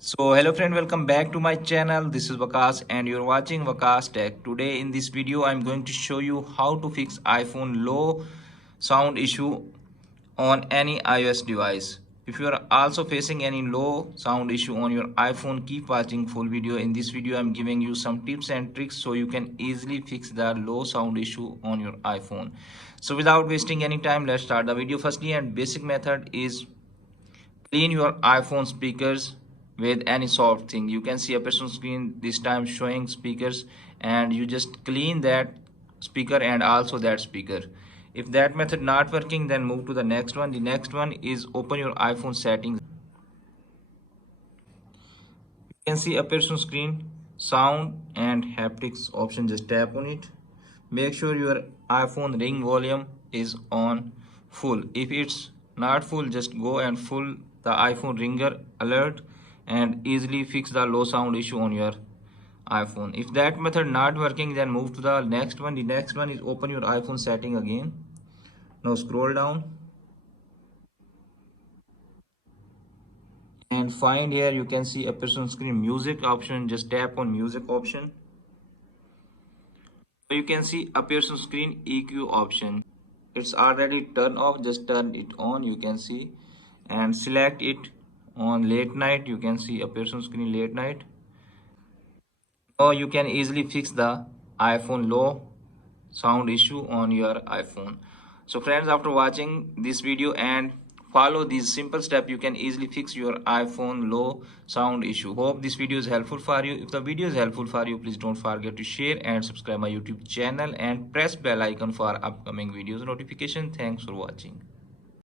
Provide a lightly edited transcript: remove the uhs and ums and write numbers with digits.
So hello friend, welcome back to my channel. This is Waqas and you're watching Waqastech. Today in this video I'm going to show you how to fix iPhone low sound issue on any iOS device. If you are also facing any low sound issue on your iPhone, keep watching full video. In this video I'm giving you some tips and tricks so you can easily fix the low sound issue on your iPhone. So without wasting any time, let's start the video. Firstly, and basic method is clean your iPhone speakers with any soft thing. You can see a person screen this time showing speakers, and you just clean that speaker and also that speaker. If that method not working, then move to the next one. The next one is open your iPhone settings. You can see a person screen sound and haptics option. Just tap on it. Make sure your iPhone ring volume is on full. If it's not full, just go and full the iPhone ringer alert and easily fix the low sound issue on your iPhone. If that method not working, then move to the next one. The next one is open your iPhone setting again. Now scroll down and find here you can see a person screen music option. Just tap on music option. So you can see appears on screen EQ option. It's already turned off, just turn it on. You can see and select it on late night. You can see appears on screen late night. Or you can easily fix the iPhone low sound issue on your iPhone. So friends, after watching this video and follow these simple steps, you can easily fix your iPhone low sound issue. Hope this video is helpful for you. If the video is helpful for you, please don't forget to share and subscribe my YouTube channel and press bell icon for upcoming videos notification. Thanks for watching.